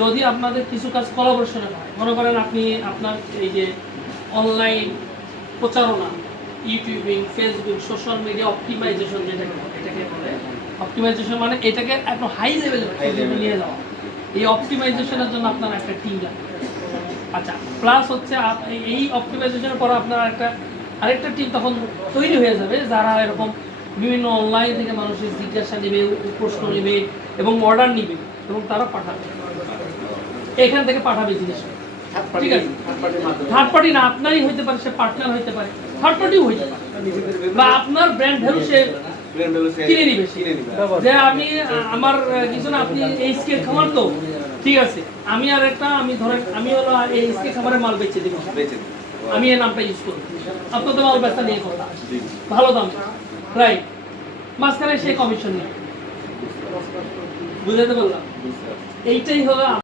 যদি আপনাদের কিছু কাজ কোলাবোরেশনে হয়, মনে করেন আপনি আপনার এই যে অনলাইন প্রচারণা, YouTubing, Facebook, social media optimization এটাকে বলে অপটিমাইজেশন, মানে এটাকে একটু হাই লেভেলে নিয়ে যাওয়া। এই অপটিমাইজেশনের জন্য আপনার একটা টিম লাগবে। আচ্ছা, প্লাস হচ্ছে এই অপটিমাইজেশনের পর আপনার আরেকটা টিম তখন তৈরি হয়ে যাবে, যারা এরকম বিভিন্ন অনলাইন থেকে মানুষের জিজ্ঞাসা নেবে, প্রশ্ন নেবে এবং অর্ডার নিবে এবং তারা পাঠাবে, এখান থেকে পাঠাবে জিনিস। ঠিক আছে, থার্ড পার্টি না, আপনারই হইতে পারে, সে পার্টনার হইতে পারে, থার্ড পার্টিও হইতে পারে, বা আপনার ব্র্যান্ড ভ্যালু সে কিনে নিবে। যে আমি আমার কিছু না, আপনি এই স্কেল খামার তো ঠিক আছে, আমি ধরেন আমি হলো এই স্কেল খামারের মাল বেচে দিব, আমি এই নামটা ইউজ করি, আপনার তো মাল বেচা নিয়ে কথা, ভালো দাম, রাইট, মাঝখানে সেই কমিশন নেই। বুঝাতে বললাম, এইটাই হলো